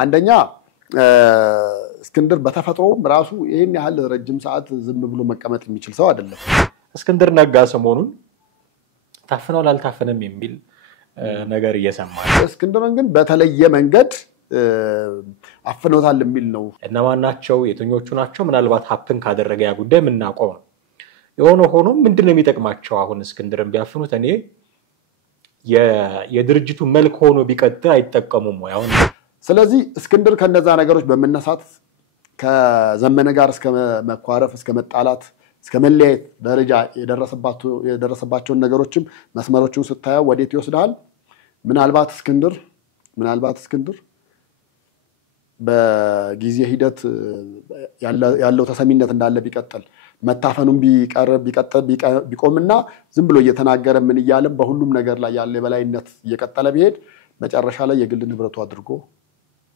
አንደኛ እስክንድር በተፈጥሮም ራሱ ይሄን ያህል ረጅም ሰዓት ዝም ብሎ መቀመጥ የሚችል ሰው አይደለም። እስክንድር ነጋ ሰሞኑን ታፍኗል አልታፈነም የሚል ነገር እየሰማን እስክንድርን ግን በተለየ መንገድ አፍኖታል የሚል ነው። እነማን ናቸው የትኞቹ ናቸው ምናልባት ሀፕን ካደረገ ያ ጉዳይ ምናቆም ነው። የሆነ ሆኖ ምንድነው የሚጠቅማቸው አሁን እስክንድርን ቢያፍኑት እኔ የድርጅቱ መልክ ሆኖ ቢቀጥል አይጠቀሙም ወይ አሁን? ስለዚህ እስክንድር ከነዛ ነገሮች በመነሳት ከዘመነ ጋር እስከ መኳረፍ እስከ መጣላት እስከ መለያየት ደረጃ የደረሰባቸውን ነገሮችም መስመሮችን ስታየው ወዴት ይወስዳል? ምናልባት እስክንድር በጊዜ ሂደት ያለው ተሰሚነት እንዳለ ቢቀጥል መታፈኑን ቢቆምና ዝም ብሎ እየተናገረ ምን ይያለም በሁሉም ነገር ላይ ያለ በላይነት እየቀጠለ ቢሄድ መጨረሻ ላይ የግል ንብረቱ አድርጎ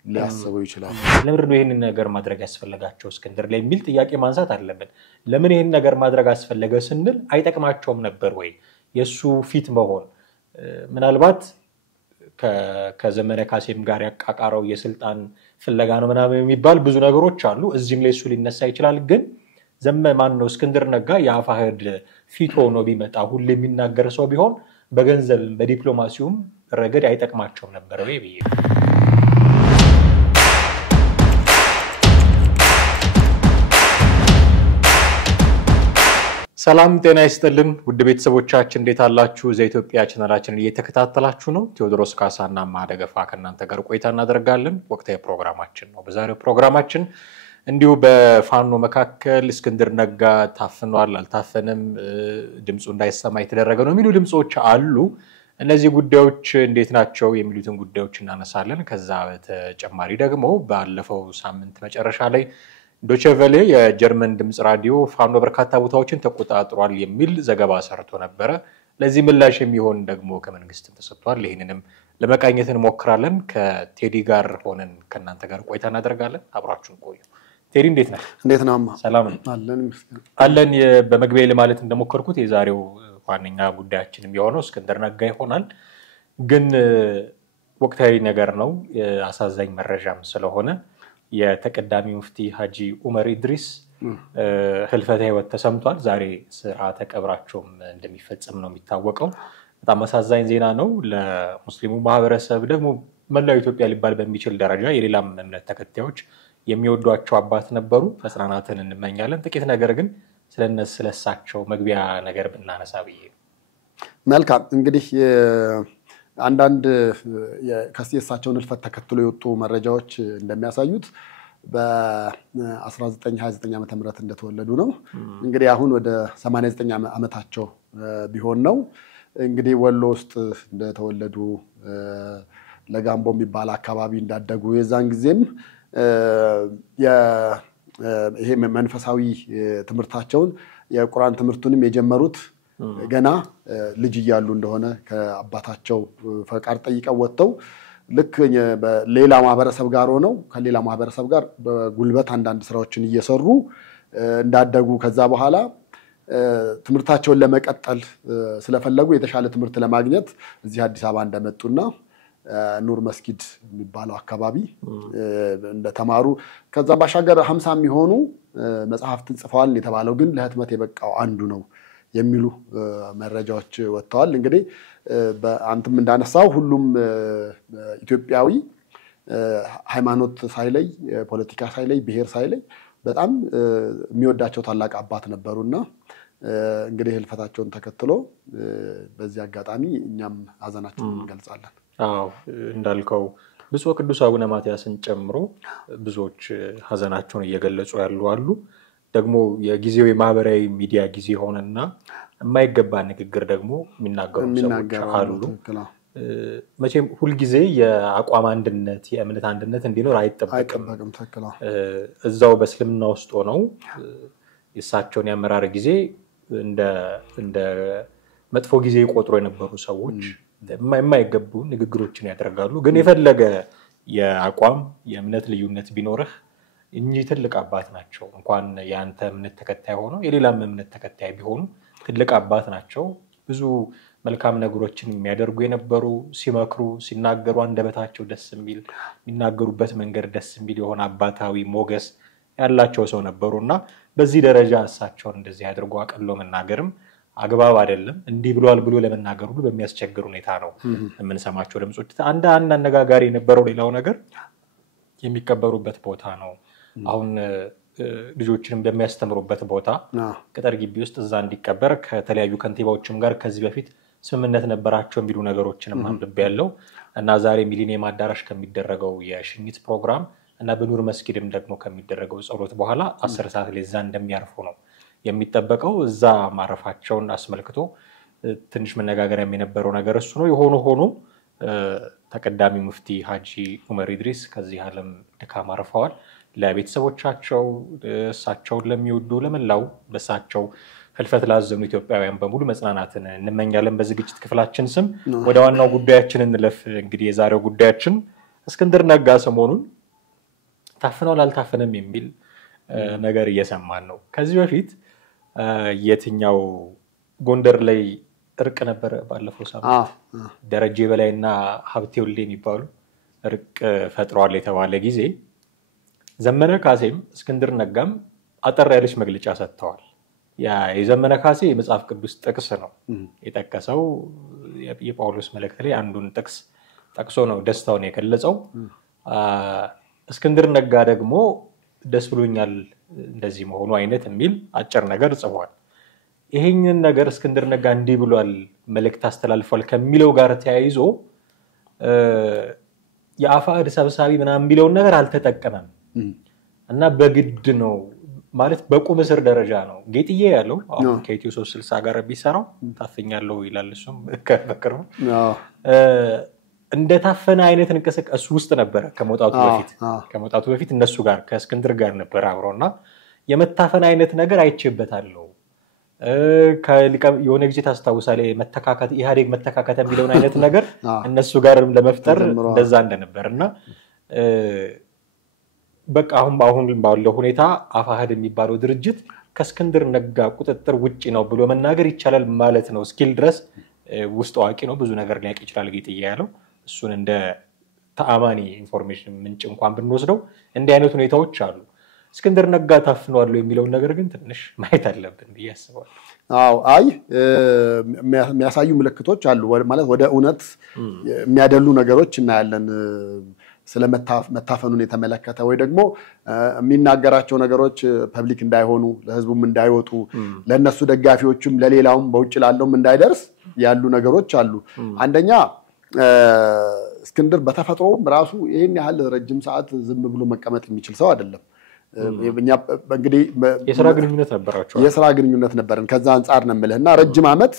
ሊያስበው ይችላል። ለምን ነው ይሄንን ነገር ማድረግ ያስፈልጋቸው እስክንድር ላይ የሚል ጥያቄ ማንሳት አለብን። ለምን ይሄን ነገር ማድረግ አስፈልገ ስንል አይጠቅማቸውም ነበር ወይ? የሱ ፊት መሆን ምናልባት ከዘመነ ካሴም ጋር ያቃቃረው የስልጣን ፍለጋ ነው ምናምን የሚባል ብዙ ነገሮች አሉ። እዚህም ላይ እሱ ሊነሳ ይችላል። ግን ማነው እስክንድር ነጋ የአፋሕድ ፊት ሆኖ ቢመጣ ሁሉ የሚናገር ሰው ቢሆን በገንዘብ በዲፕሎማሲውም ረገድ አይጠቅማቸውም ነበር ወይ ብዬ ሰላም ጤና ይስጥልን ውድ ቤተሰቦቻችን እንዴት አላችሁ? ዘኢትዮጵያ ቻናላችንን እየተከታተላችሁ ነው። ቴዎድሮስ ካሳና ማደገፋ ከእናንተ ጋር ቆይታ እናደርጋለን። ወቅታዊ ፕሮግራማችን ነው። በዛሬው ፕሮግራማችን እንዲሁ በፋኖ መካከል እስክንድር ነጋ ታፍኗል አልታፈነም ድምጹ እንዳይሰማ የተደረገ ነው የሚሉ ድምጾች አሉ። እነዚህ ጉዳዮች እንዴት ናቸው የሚሉትን ጉዳዮች እናነሳለን። ከዛ በተጨማሪ ደግሞ ባለፈው ሳምንት መጨረሻ ላይ ዶቼ ቬለ የጀርመን ድምጽ ራዲዮ ፋኖ በርካታ ቦታዎችን ተቆጣጥሯል የሚል ዘገባ ሰርቶ ነበር። ለዚህ ምላሽ የሚሆን ደግሞ ከመንግስት ተሰጥቷል። ይሄንንም ለመቃኘት እንሞክራለን። ከቴዲ ጋር ሆነን ከናንተ ጋር ቆይታ እናደርጋለን። አብራችሁን ቆዩ። ቴዲ እንዴት ነህ? እንዴት ነህማ? ሰላም አለን። በመግቢያ ለማለት እንደሞከርኩት የዛሬው ዋነኛ ጉዳያችንም የሆነው እስክንድር ነጋ ይሆናል። ግን ወቅታዊ ነገር ነው፣ አሳዛኝ መረጃም ስለሆነ የተቀዳሚ ሙፍቲ ሀጂ ዑመር ኢድሪስ ህልፈተ ህይወት ተሰምቷል። ዛሬ ስርዓተ ቀብራቸውም እንደሚፈጸም ነው የሚታወቀው። በጣም አሳዛኝ ዜና ነው ለሙስሊሙ ማህበረሰብ፣ ደግሞ መላው ኢትዮጵያ ሊባል በሚችል ደረጃ የሌላም እምነት ተከታዮች የሚወዷቸው አባት ነበሩ። መጽናናትን እንመኛለን። ጥቂት ነገር ግን ስለነሳቸው መግቢያ ነገር ብናነሳ ብዬ። መልካም እንግዲህ አንዳንድ ከእሳቸውን ህልፈት ተከትሎ የወጡ መረጃዎች እንደሚያሳዩት በ1929 ዓመተ ምህረት እንደተወለዱ ነው። እንግዲህ አሁን ወደ 89 ዓመታቸው ቢሆን ነው። እንግዲህ ወሎ ውስጥ እንደተወለዱ ለጋምቦ የሚባል አካባቢ እንዳደጉ የዛን ጊዜም ይሄ መንፈሳዊ ትምህርታቸውን የቁርአን ትምህርቱንም የጀመሩት ገና ልጅ እያሉ እንደሆነ ከአባታቸው ፈቃድ ጠይቀው ወጥተው ልክ በሌላ ማህበረሰብ ጋር ሆነው ከሌላ ማህበረሰብ ጋር በጉልበት አንዳንድ ስራዎችን እየሰሩ እንዳደጉ ከዛ በኋላ ትምህርታቸውን ለመቀጠል ስለፈለጉ የተሻለ ትምህርት ለማግኘት እዚህ አዲስ አበባ እንደመጡና ኑር መስጊድ የሚባለው አካባቢ እንደተማሩ ከዛ ባሻገር 50 የሚሆኑ መጽሐፍትን ጽፈዋል የተባለው ግን ለህትመት የበቃው አንዱ ነው የሚሉ መረጃዎች ወጥተዋል። እንግዲህ በአንተም እንዳነሳው ሁሉም ኢትዮጵያዊ ሃይማኖት ሳይለይ ፖለቲካ ሳይለይ ብሔር ሳይለይ በጣም የሚወዳቸው ታላቅ አባት ነበሩና እንግዲህ ህልፈታቸውን ተከትሎ በዚህ አጋጣሚ እኛም ሀዘናችንን እንገልጻለን። እንዳልከው ብፁዕ ቅዱስ አቡነ ማትያስን ጨምሮ ብዙዎች ሀዘናቸውን እየገለጹ ያሉ ደግሞ የጊዜው የማህበራዊ ሚዲያ ጊዜ ሆነና የማይገባ ንግግር ደግሞ የሚናገሩ ሰዎች አሉ። መቼም ሁሉ ጊዜ የአቋም አንድነት የእምነት አንድነት እንዲኖር አይጠበቅም። እዛው በእስልምና ውስጥ ሆነው የሳቸውን ያመራር ጊዜ እንደ መጥፎ ጊዜ ቆጥሮ የነበሩ ሰዎች የማይገቡ ንግግሮችን ያደርጋሉ። ግን የፈለገ የአቋም የእምነት ልዩነት ቢኖርህ እንጂ ትልቅ አባት ናቸው። እንኳን ያንተ እምነት ተከታይ ሆኖ የሌላም እምነት ተከታይ ቢሆኑ ትልቅ አባት ናቸው። ብዙ መልካም ነገሮችን የሚያደርጉ የነበሩ ሲመክሩ ሲናገሩ አንደበታቸው ደስ የሚል የሚናገሩበት መንገድ ደስ የሚል የሆነ አባታዊ ሞገስ ያላቸው ሰው ነበሩና በዚህ ደረጃ እሳቸውን እንደዚህ አድርጎ አቀሎ መናገርም አግባብ አይደለም። እንዲህ ብሏል ብሎ ለመናገር ሁሉ በሚያስቸግር ሁኔታ ነው የምንሰማቸው ድምጾች። አንድ አነጋጋሪ የነበረው ሌላው ነገር የሚቀበሩበት ቦታ ነው። አሁን ልጆችንም በሚያስተምሩበት ቦታ ቅጥር ግቢ ውስጥ እዛ እንዲቀበር ከተለያዩ ከንቲባዎችም ጋር ከዚህ በፊት ስምምነት ነበራቸው የሚሉ ነገሮችንም አንብቤ ያለው እና ዛሬ ሚሊኒየም አዳራሽ ከሚደረገው የሽኝት ፕሮግራም እና በኑር መስጊድም ደግሞ ከሚደረገው ጸሎት በኋላ 10 ሰዓት ላይ እዛ እንደሚያርፉ ነው የሚጠበቀው። እዛ ማረፋቸውን አስመልክቶ ትንሽ መነጋገሪያ የነበረው ነገር እሱ ነው። ሆኖ ተቀዳሚ ሙፍቲ ሀጂ ዑመር ኢድሪስ ከዚህ ዓለም ድካም አርፈዋል። ለቤተሰቦቻቸው እሳቸውን ለሚወዱ ለመላው በሳቸው ህልፈት ላዘኑ ኢትዮጵያውያን በሙሉ መጽናናትን እንመኛለን። በዝግጅት ክፍላችን ስም ወደ ዋናው ጉዳያችን እንለፍ። እንግዲህ የዛሬው ጉዳያችን እስክንድር ነጋ ሰሞኑን ታፍኗል አልታፈነም የሚል ነገር እየሰማን ነው። ከዚህ በፊት የትኛው ጎንደር ላይ እርቅ ነበር ባለፈው ሳምንት ደረጀ በላይና ሀብቴ ወልዴ የሚባሉ እርቅ ፈጥረዋል የተባለ ጊዜ ዘመነ ካሴም እስክንድር ነጋም አጠር ያለች መግለጫ ሰጥተዋል። የዘመነ ካሴ የመጽሐፍ ቅዱስ ጥቅስ ነው የጠቀሰው። የጳውሎስ መልእክት ላይ አንዱን ጥቅስ ጠቅሶ ነው ደስታውን የገለጸው። እስክንድር ነጋ ደግሞ ደስ ብሎኛል እንደዚህ መሆኑ አይነት የሚል አጭር ነገር ጽፏል። ይሄንን ነገር እስክንድር ነጋ እንዲህ ብሏል መልእክት አስተላልፏል ከሚለው ጋር ተያይዞ የአፋድ ሰብሳቢ ምናምን ቢለው ነገር አልተጠቀመም እና በግድ ነው ማለት በቁም እስር ደረጃ ነው ጌጥዬ ያለው። አሁን ከኢትዮ 360 ጋር ቢሰራው ታፈኛለሁ ይላል። እሱም በቅርቡ እንደታፈነ አይነት እንቅስቃሴ ውስጥ ነበር ከመውጣቱ በፊት እነሱ ጋር ከእስክንድር ጋር ነበር አብሮና የመታፈን አይነት ነገር አይቼበታለሁ። የሆነ ጊዜ ታስታውሳለህ መተካከት ኢህአዴግ መተካከት የሚለውን አይነት ነገር እነሱ ጋርም ለመፍጠር እንደዛ እንደነበርና በቃ አሁን ባለው ሁኔታ አፋሃድ የሚባለው ድርጅት ከእስክንድር ነጋ ቁጥጥር ውጪ ነው ብሎ መናገር ይቻላል ማለት ነው። ስኪል ድረስ ውስጥ አዋቂ ነው ብዙ ነገር ሊያውቅ ይችላል ጌጥዬ ያለው። እሱን እንደ ተአማኒ ኢንፎርሜሽን ምንጭ እንኳን ብንወስደው እንዲህ አይነት ሁኔታዎች አሉ። እስክንድር ነጋ ታፍኗል የሚለው ነገር ግን ትንሽ ማየት አለብን ብዬ አስባለሁ። አይ የሚያሳዩ ምልክቶች አሉ ማለት ወደ እውነት የሚያደሉ ነገሮች እናያለን። ስለመታፈኑን የተመለከተ ወይ ደግሞ የሚናገራቸው ነገሮች ፐብሊክ እንዳይሆኑ ለህዝቡም እንዳይወጡ ለነሱ ደጋፊዎችም ለሌላውም በውጭ ላለውም እንዳይደርስ ያሉ ነገሮች አሉ። አንደኛ እስክንድር በተፈጥሮም ራሱ ይሄን ያህል ረጅም ሰዓት ዝም ብሎ መቀመጥ የሚችል ሰው አይደለም። እንግዲህ የሥራ ግንኙነት ነበረን ከዛ አንፃር ነው የምልህና ረጅም ዓመት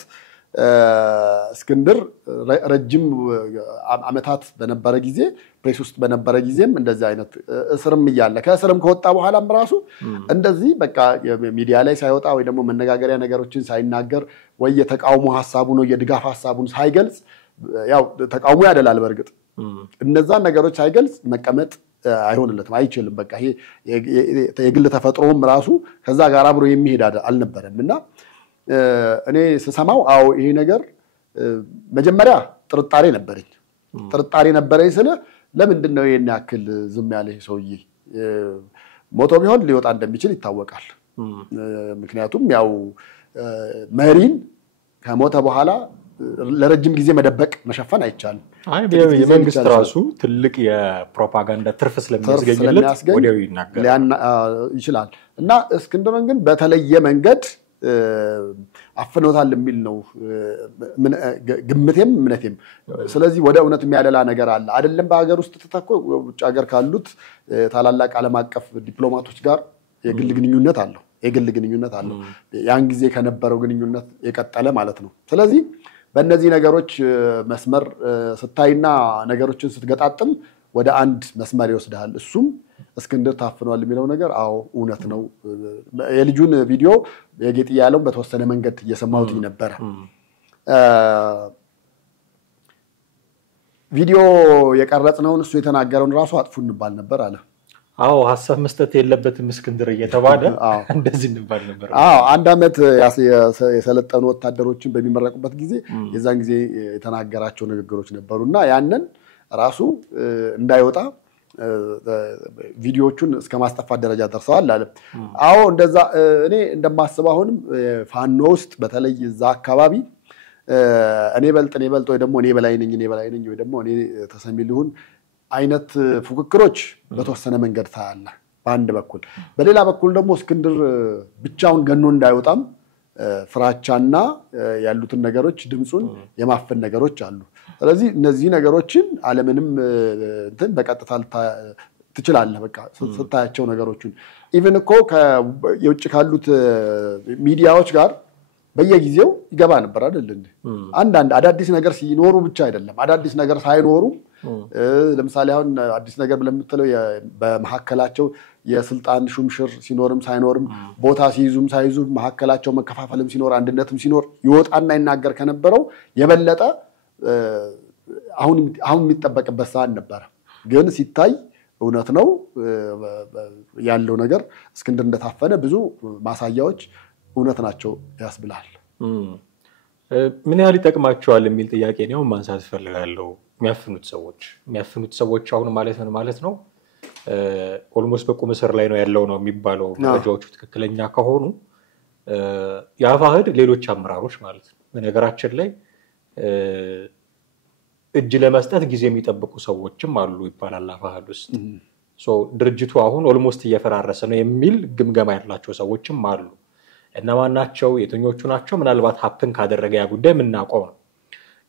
እስክንድር ረጅም ዓመታት በነበረ ጊዜ ፕሬስ ውስጥ በነበረ ጊዜም እንደዚህ አይነት እስርም ይያለ ከእስርም ከወጣ በኋላም ራሱ እንደዚህ በቃ ሚዲያ ላይ ሳይወጣ ወይ ደግሞ መነጋገሪያ ነገሮችን ሳይናገር ወይ የተቃውሞ ሐሳቡን ወይ የድጋፍ ሐሳቡን ሳይገልጽ ያው ተቃውሞ ያደላል በርግጥ እነዛ ነገሮች ሳይገልጽ መቀመጥ አይሆንለትም አይችልም። በቃ ይሄ የግል ተፈጥሮም ራሱ ከዛ ጋር አብሮ የሚሄድ አልነበረምና እኔ ስሰማው ይሄ ነገር መጀመሪያ ጥርጣሬ ነበረኝ ስለ ለምንድነው ይሄን ያክል ዝም ያለ ሰውዬ ሞቶ ቢሆን ሊወጣ እንደሚችል ይታወቃል። ምክንያቱም ያው መሪን ከሞተ በኋላ ለረጅም ጊዜ መደበቅ መሸፈን አይቻልም። የመንግስት ራሱ ትልቅ የፕሮፓጋንዳ ትርፍ ስለሚያስገኝለት ወዲያው ይችላል እና እስክንድርን ግን በተለየ መንገድ አፍኖታል የሚል ነው ግምቴም እምነቴም። ስለዚህ ወደ እውነት የሚያደላ ነገር አለ አይደለም። በአገር ውስጥ ተተኮ ውጭ ሀገር ካሉት ታላላቅ ዓለም አቀፍ ዲፕሎማቶች ጋር የግል ግንኙነት አለው። ያን ጊዜ ከነበረው ግንኙነት የቀጠለ ማለት ነው። ስለዚህ በእነዚህ ነገሮች መስመር ስታይና ነገሮችን ስትገጣጥም ወደ አንድ መስመር ይወስዳል። እሱም እስክንድር ታፍኗል የሚለው ነገር እውነት ነው። የልጁን ቪዲዮ የጌጥዬ ያለው በተወሰነ መንገድ እየሰማሁት ነበር። ቪዲዮ የቀረጽነውን እሱ የተናገረውን ራሱ አጥፉ እንባል ነበር አለ። አዎ ሐሳብ መስጠት የለበትም እስክንድር እየተባለ እንደዚህ ነበር። አንድ አመት የሰለጠኑ ወታደሮችን በሚመረቁበት ጊዜ የዛን ጊዜ የተናገራቸው ንግግሮች ነበሩና ያንን ራሱ እንዳይወጣ ቪዲዮቹን እስከ ማስጠፋት ደረጃ ደርሰዋል አለ። አዎ እንደዛ እኔ እንደማስበው አሁንም ፋኖ ውስጥ በተለይ እዛ አካባቢ እኔ በልጥ ወይ ደግሞ እኔ በላይ ነኝ ወይ ደግሞ እኔ ተሰሚ ልሁን አይነት ፉክክሮች በተወሰነ መንገድ ታያለ በአንድ በኩል። በሌላ በኩል ደግሞ እስክንድር ብቻውን ገኖ እንዳይወጣም ፍራቻና ያሉትን ነገሮች ድምጹን የማፈን ነገሮች አሉ። ስለዚህ እነዚህ ነገሮችን ዓለምንም እንትን በቀጥታ ትችላለህ በቃ ስታያቸው ነገሮችን ኢቭን እኮ የውጭ ካሉት ሚዲያዎች ጋር በየጊዜው ይገባ ነበር አይደል እንዴ? አንዳንድ አዳዲስ ነገር ሲኖሩ ብቻ አይደለም አዳዲስ ነገር ሳይኖሩ ለምሳሌ አሁን አዲስ ነገር ለምትለው በመሐከላቸው የስልጣን ሹምሽር ሲኖርም ሳይኖርም ቦታ ሲይዙም ሳይዙም መሐከላቸው መከፋፈልም ሲኖር አንድነትም ሲኖር ይወጣና ይናገር ከነበረው የበለጠ አሁን የሚጠበቅበት ሰዓት ነበር። ግን ሲታይ እውነት ነው ያለው ነገር እስክንድር እንደታፈነ ብዙ ማሳያዎች እውነት ናቸው ያስብላል። ምን ያህል ይጠቅማቸዋል የሚል ጥያቄ ነው ማንሳት ፈልጋለሁ። የሚያፍኑት ሰዎች አሁን ማለት ነው ኦልሞስት በቁም እስር ላይ ነው ያለው ነው የሚባለው መረጃዎቹ ትክክለኛ ከሆኑ ያፋህድ ሌሎች አመራሮች ማለት ነው በነገራችን ላይ እጅ ለመስጠት ጊዜ የሚጠብቁ ሰዎችም አሉ ይባላል አፋህድ ውስጥ። ድርጅቱ አሁን ኦልሞስት እየፈራረሰ ነው የሚል ግምገማ ያላቸው ሰዎችም አሉ። እነማን ናቸው የትኞቹ ናቸው ምናልባት ሀፕን ካደረገ ያ ጉዳይ ምናቆም ነው።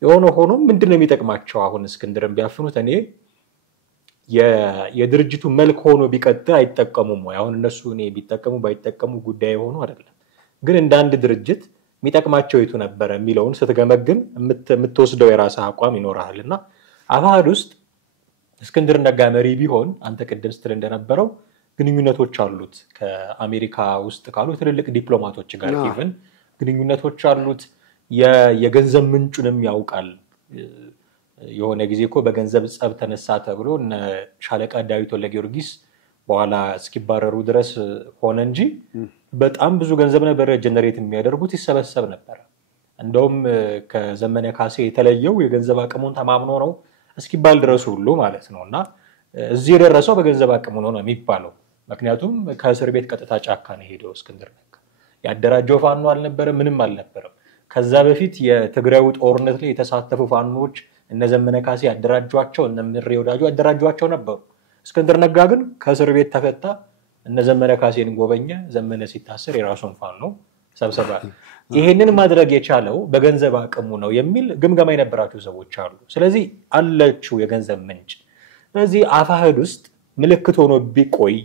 የሆነ ሆኖ ምንድነው የሚጠቅማቸው አሁን እስክንድርን ቢያፍኑት? እኔ የድርጅቱ መልክ ሆኖ ቢቀጥል አይጠቀሙም ወይ? አሁን እነሱ እኔ ቢጠቀሙ ባይጠቀሙ ጉዳይ ሆኖ አይደለም። ግን እንደ አንድ ድርጅት የሚጠቅማቸው የቱ ነበር የሚለውን ስትገመግም የምትወስደው የራስህ አቋም ይኖርሃልና አፋህድ ውስጥ እስክንድር ነጋ መሪ ቢሆን አንተ ቅድም ስትል እንደነበረው ግንኙነቶች አሉት ከአሜሪካ ውስጥ ካሉ ትልልቅ ዲፕሎማቶች ጋር ኢቭን ግንኙነቶች አሉት። የገንዘብ ምንጩንም ያውቃል። የሆነ ጊዜ እኮ በገንዘብ ጸብ ተነሳ ተብሎ እነ ሻለቃ ዳዊት ወልደጊዮርጊስ በኋላ እስኪባረሩ ድረስ ሆነ እንጂ በጣም ብዙ ገንዘብ ነበር ጀነሬት የሚያደርጉት ይሰበሰብ ነበር። እንደውም ከዘመነ ካሴ የተለየው የገንዘብ አቅሙን ተማምኖ ነው እስኪባል ድረስ ሁሉ ማለት ነውና እዚህ የደረሰው በገንዘብ አቅሙ ነው የሚባለው። ምክንያቱም ከእስር ቤት ቀጥታ ጫካ ነው ሄደው እስክንድር ነጋ ያደራጀው ፋኖ አልነበረ ምንም አልነበረም። ከዛ በፊት የትግራዩ ጦርነት ላይ የተሳተፉ ፋኖች እነ ዘመነ ካሴ ያደራጇቸው እነ ምሬ ወዳጁ ያደራጇቸው ነበሩ። እስክንድር ነጋ ግን ከእስር ቤት ተፈታ እነ ዘመነ ካሴን ጎበኘ። ዘመነ ሲታሰር የራሱን ፋኖ ሰብሰባ ይሄንን ማድረግ የቻለው በገንዘብ አቅሙ ነው የሚል ግምገማ የነበራቸው ሰዎች አሉ። ስለዚህ አለችው የገንዘብ ምንጭ። ስለዚህ አፋህድ ውስጥ ምልክት ሆኖ ቢቆይ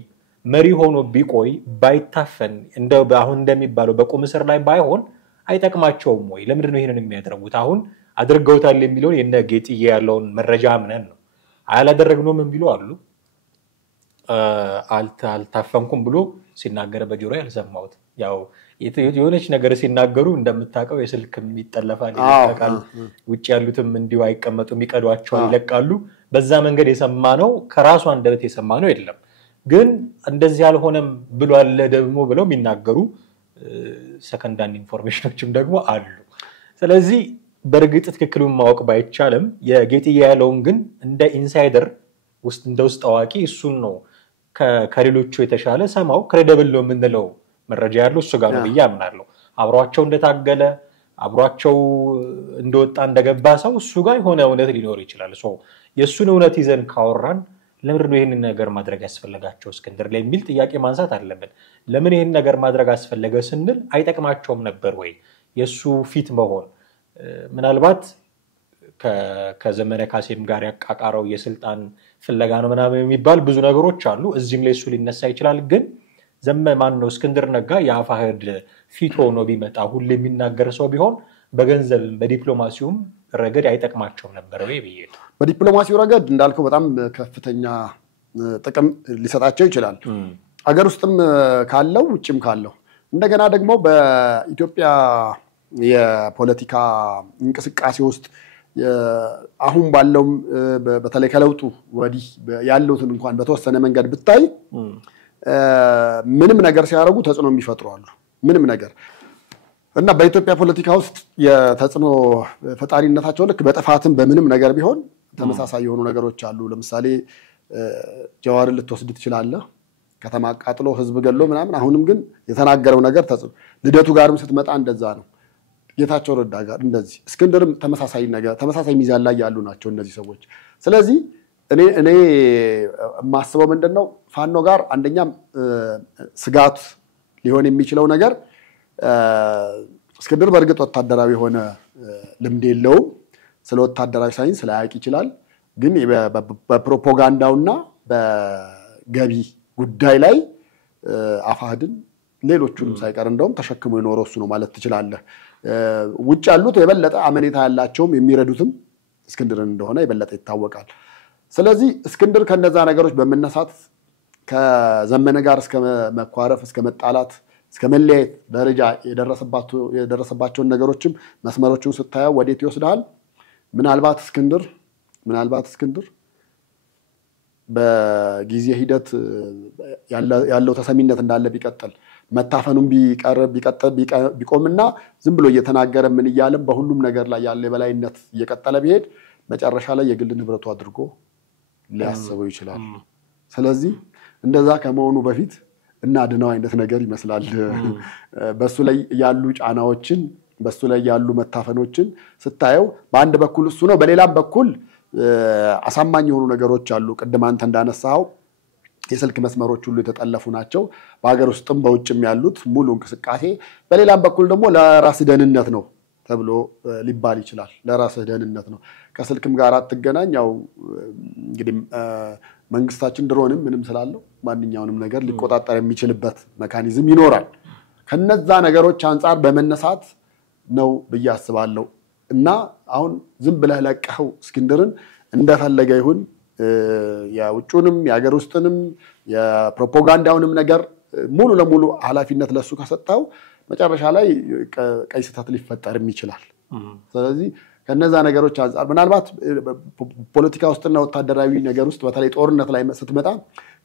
መሪ ሆኖ ቢቆይ ባይታፈን እንደው አሁን እንደሚባለው በቁም እስር ላይ ባይሆን አይጠቅማቸውም ወይ? ለምንድን ነው ይሄንን የሚያደርጉት? አሁን አድርገውታል የሚለው የነ ጌጥዬ ያለውን መረጃ ምንን ነው አላደረግነውም የሚሉ አሉ። አልታፈንኩም ብሎ ሲናገር በጆሮ ያልሰማሁት ያው የሆነች ነገር ሲናገሩ እንደምታውቀው የስልክ የሚጠለፋል ይተካል ውጭ ያሉትም እንዲው አይቀመጡ የሚቀዷቸው ይለቃሉ። በዛ መንገድ የሰማነው ከራሱ አንደበት የሰማነው የለም። ግን እንደዚህ ያልሆነም ብሎ አለ ደግሞ ብለው የሚናገሩ ሰከንዳሪ ኢንፎርሜሽኖችም ደግሞ አሉ። ስለዚህ በርግጥ ትክክሉን ማወቅ ባይቻልም የጌጥዬ ያለውን ግን እንደ ኢንሳይደር ውስጥ እንደ ውስጥ አዋቂ እሱን ነው ከሌሎቹ የተሻለ ሰማው ክሬዲብል ነው የምንለው መረጃ ያለው እሱ ጋር ነው ብዬ አምናለሁ። አብሯቸው እንደታገለ አብሯቸው እንደወጣ እንደገባ ሰው እሱ ጋር የሆነ እውነት ሊኖር ይችላል። የእሱን እውነት ይዘን ካወራን ለምን ነው ይሄንን ነገር ማድረግ ያስፈልጋቸው እስክንድር ላይ የሚል ጥያቄ ማንሳት አለብን። ለምን ይሄን ነገር ማድረግ አስፈለገ ስንል አይጠቅማቸውም ነበር ወይ የሱ ፊት መሆን? ምናልባት ከዘመነ ካሴም ጋር ያቃቃረው የስልጣን ፍለጋ ነው ምናምን የሚባል ብዙ ነገሮች አሉ። እዚህም ላይ እሱ ሊነሳ ይችላል። ግን ማን ነው እስክንድር ነጋ የአፋህድ ፊት ሆኖ ቢመጣ ሁሉ የሚናገር ሰው ቢሆን በገንዘብ በዲፕሎማሲውም ረገድ አይጠቅማቸውም ነበር ወይ ብዬ ነው። በዲፕሎማሲው ረገድ እንዳልከው በጣም ከፍተኛ ጥቅም ሊሰጣቸው ይችላል። አገር ውስጥም ካለው ውጭም ካለው እንደገና ደግሞ በኢትዮጵያ የፖለቲካ እንቅስቃሴ ውስጥ አሁን ባለው በተለይ ከለውጡ ወዲህ ያለውትን እንኳን በተወሰነ መንገድ ብታይ ምንም ነገር ሲያደርጉ ተጽዕኖ የሚፈጥሩአሉ ምንም ነገር እና በኢትዮጵያ ፖለቲካ ውስጥ የተጽዕኖ ፈጣሪነታቸው ልክ በጥፋትም በምንም ነገር ቢሆን ተመሳሳይ የሆኑ ነገሮች አሉ ለምሳሌ ጀዋርን ልትወስድ ትችላለህ ከተማ አቃጥሎ ህዝብ ገሎ ምናምን አሁንም ግን የተናገረው ነገር ተጽዕኖ ልደቱ ጋርም ስትመጣ እንደዛ ነው ጌታቸው ረዳ ጋር እንደዚህ እስክንድርም ተመሳሳይ ነገር ተመሳሳይ ሚዛን ላይ ያሉ ናቸው እነዚህ ሰዎች ስለዚህ እኔ ማስበው ምንድነው ፋኖ ጋር አንደኛም ስጋት ሊሆን የሚችለው ነገር እስክንድር በርግጥ ወታደራዊ ሆነ ልምድ የለውም ስለ ወታደራዊ ሳይንስ ላያውቅ ይችላል ግን በፕሮፓጋንዳውና በገቢ ጉዳይ ላይ አፋህድን ሌሎቹንም ሳይቀር እንደውም ተሸክሞ የኖረው እሱ ነው ማለት ትችላለህ ውጭ ያሉት የበለጠ አመኔታ ያላቸውም የሚረዱትም እስክንድርን እንደሆነ የበለጠ ይታወቃል ስለዚህ እስክንድር ከነዛ ነገሮች በመነሳት ከዘመነ ጋር እስከ መኳረፍ እስከ መጣላት እስከ መለያየት ደረጃ የደረሰባቸው ነገሮችም መስመሮቹን ስታየው ወዴት ይወስዳል ምናልባት እስክንድር በጊዜ ሂደት ያለው ተሰሚነት እንዳለ ቢቀጥል መታፈኑን ቢቆምና ዝም ብሎ እየተናገረ ምን ይያለም በሁሉም ነገር ላይ ያለ በላይነት እየቀጠለ ቢሄድ መጨረሻ ላይ የግል ንብረቱ አድርጎ ሊያስበው ይችላል ስለዚህ እንደዛ ከመሆኑ በፊት እና ድናው አይነት ነገር ይመስላል በሱ ላይ ያሉ ጫናዎችን በሱ ላይ ያሉ መታፈኖችን ስታየው በአንድ በኩል እሱ ነው በሌላም በኩል አሳማኝ የሆኑ ነገሮች አሉ ቀደም አንተ እንዳነሳው የስልክ መስመሮች ሁሉ የተጠለፉ ናቸው በአገር ውስጥም በውጭም ያሉት ሙሉ እንቅስቃሴ በሌላም በኩል ደግሞ ለራስ ደህንነት ነው ተብሎ ሊባል ይችላል ለራስ ደህንነት ነው ከስልክም ጋር አትገናኝ ያው እንግዲህ መንግስታችን ድሮንም ምንም ስላለው ማንኛውንም ነገር ሊቆጣጠር የሚችልበት ሜካኒዝም ይኖራል ከነዛ ነገሮች አንፃር በመነሳት ነው በያስባለው እና አሁን ዝም ብለህ ለቀው እስክንድርን እንደፈለገ ይሁን ያውጩንም ያገር ውስጥንም የፕሮፓጋንዳውንም ነገር ሙሉ ለሙሉ ኃላፊነት ለሱ ከሰጣው መጨረሻ ላይ ቀይ ስህተት ሊፈጠርም ይችላል ስለዚህ ከነዛ ነገሮች አንፃር ምናልባት ፖለቲካ ውስጥና ወታደራዊ ነገር ውስጥ በተለይ ጦርነት ላይ ስትመጣ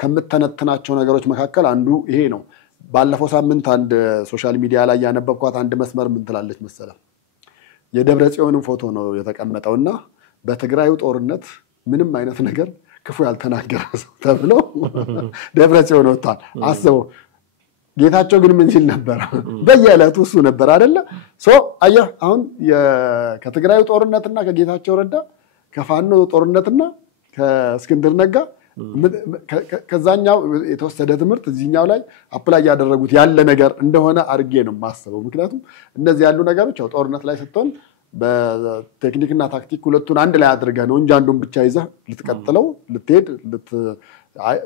ከምትተነተናቸው ነገሮች መካከል አንዱ ይሄ ነው ባለፈው ሳምንት አንድ ሶሻል ሚዲያ ላይ ያነበብኳት አንድ መስመር ምን ትላለች መሰለህ የደብረጽዮንን ፎቶ ነው የተቀመጠውና በትግራዩ ጦርነት ምንም አይነት ነገር ክፉ ያልተናገረ ሰው ተብሎ ደብረጽዮን ወጣል አስበው ጌታቸው ግን ምን ሲል ነበር በየዕለቱ እሱ ነበር አይደለ አየህ አሁን ከትግራዩ ጦርነትና ከጌታቸው ረዳ ከፋኖ ጦርነትና ከእስክንድር ነጋ ከዛኛው የተወሰደ ትምህርት እዚህኛው ላይ አፕላይ ያደረጉት ያለ ነገር እንደሆነ አርጌ ነው ማስበው ምክንያቱም እነዚህ ያሉ ነገሮች ያው ጦርነት ላይ ስትሆን በቴክኒክና ታክቲክ ሁለቱን አንድ ላይ አድርገህ ነው እንጂ አንዱን ብቻ ይዘህ ልትቀጥለው ልትሄድ